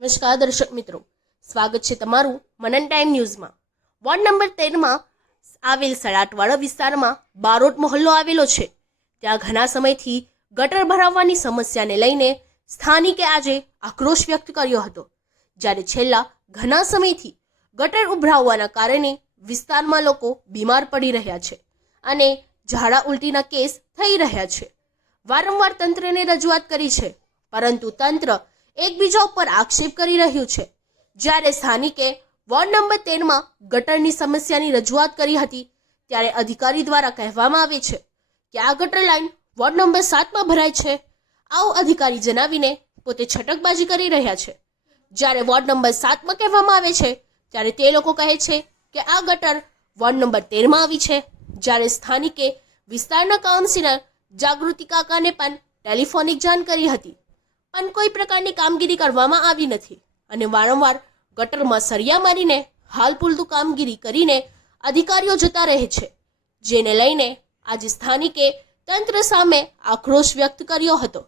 નમસ્કાર દર્શક મિત્રો, સ્વાગત છે તમારું મનન ટાઈમ ન્યૂઝમાં। વોર્ડ નંબર 13માં આવેલ સડાટવાડા વિસ્તારમાં બારોટ મહોલ્લો આવેલો છે। ત્યાં ઘણા સમયથી ગટર ભરાવવાની સમસ્યાને લઈને સ્થાનિકે આજે આક્રોશ વ્યક્ત કર્યો હતો। જ્યારે છેલ્લા ઘણા સમયથી ગટર ઉભરાવવાના કારણે વિસ્તારમાં લોકો બીમાર પડી રહ્યા છે અને ઝાડા ઉલટીના કેસ થઈ રહ્યા છે। વારંવાર તંત્રને રજૂઆત કરી છે, પરંતુ તંત્ર એકબીજા ઉપર આક્ષેપ કરી રહ્યું છે। જ્યારે સ્થાનિકે વોર્ડ નંબર 13માં ગટરની સમસ્યાની રજૂઆત કરી હતી, ત્યારે અધિકારી દ્વારા કહેવામાં આવે છે કે આ ગટર લાઈન વોર્ડ નંબર 7માં ભરાય છે। આવું અધિકારી જણાવીને પોતે છટકબાજી કરી રહ્યા છે। જ્યારે વોર્ડ નંબર 7માં કહેવામાં આવે છે, ત્યારે તે લોકો કહે છે કે આ ગટર વોર્ડ નંબર 13માં આવી છે। જ્યારે સ્થાનિકે વિસ્તારના કાઉન્સિલર જાગૃતિ કાકાને પણ ટેલિફોનિક જાણ કરી હતી, પણ કોઈ પ્રકારની કામગીરી કરવામાં આવી નથી અને વારંવાર ગટરમાં સળિયા મારીને હાલ પૂરતું કામગીરી કરીને અધિકારીઓ જતા રહે છે, જેને લઈને આજે સ્થાનિકે તંત્ર સામે આક્રોશ વ્યક્ત કર્યો હતો।